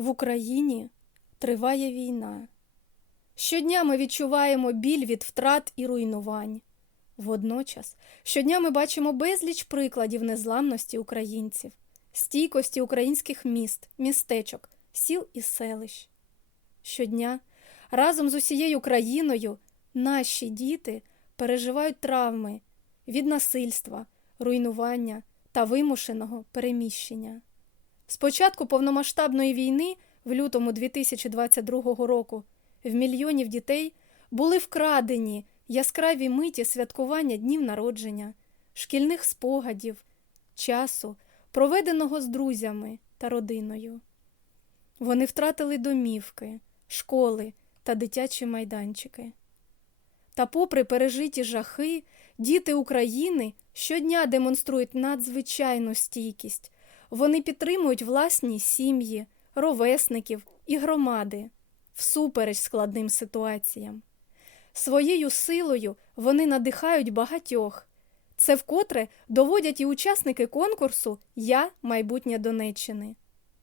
В Україні триває війна. Щодня ми відчуваємо біль від втрат і руйнувань. Водночас, щодня ми бачимо безліч прикладів незламності українців, стійкості українських міст, містечок, сіл і селищ. Щодня разом з усією країною наші діти переживають травми від насильства, руйнування та вимушеного переміщення. З початку повномасштабної війни, в лютому 2022 року, в мільйонів дітей були вкрадені яскраві миті святкування днів народження, шкільних спогадів, часу, проведеного з друзями та родиною. Вони втратили домівки, школи та дитячі майданчики. Та, попри пережиті жахи, діти України щодня демонструють надзвичайну стійкість. Вони підтримують власні сім'ї, ровесників і громади всупереч складним ситуаціям. Своєю силою вони надихають багатьох. Це вкотре доводять і учасники конкурсу Я майбутнє Донеччини.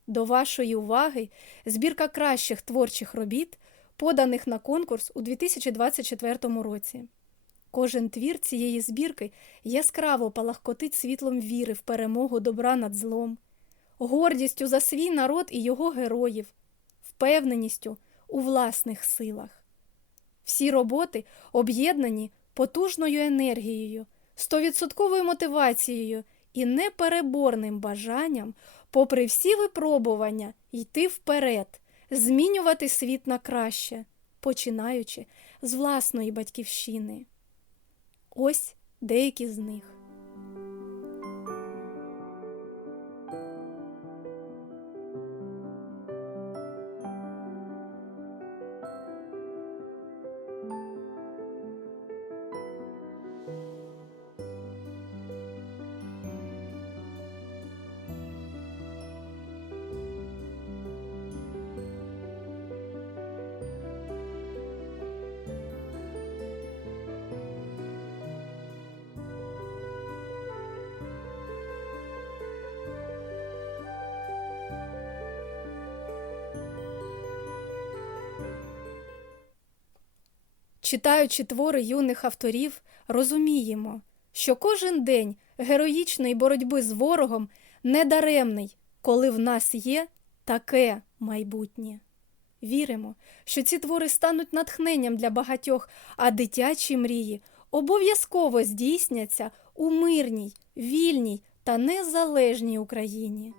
До вашої уваги збірка кращих творчих робіт, поданих на конкурс у 2024 році. Кожен твір цієї збірки яскраво палахкотить світлом віри в перемогу добра над злом, гордістю за свій народ і його героїв, впевненістю у власних силах. Всі роботи об'єднані потужною енергією, стовідсотковою мотивацією і непереборним бажанням, попри всі випробування, йти вперед, змінювати світ на краще, починаючи з власної батьківщини. Ось деякі з них. Читаючи твори юних авторів, розуміємо, що кожен день героїчної боротьби з ворогом недаремний, коли в нас є таке майбутнє. Віримо, що ці твори стануть натхненням для багатьох, а дитячі мрії обов'язково здійсняться у мирній, вільній та незалежній Україні.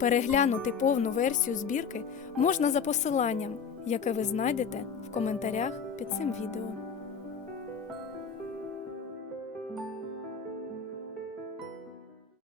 Переглянути повну версію збірки можна за посиланням, яке ви знайдете в коментарях під цим відео.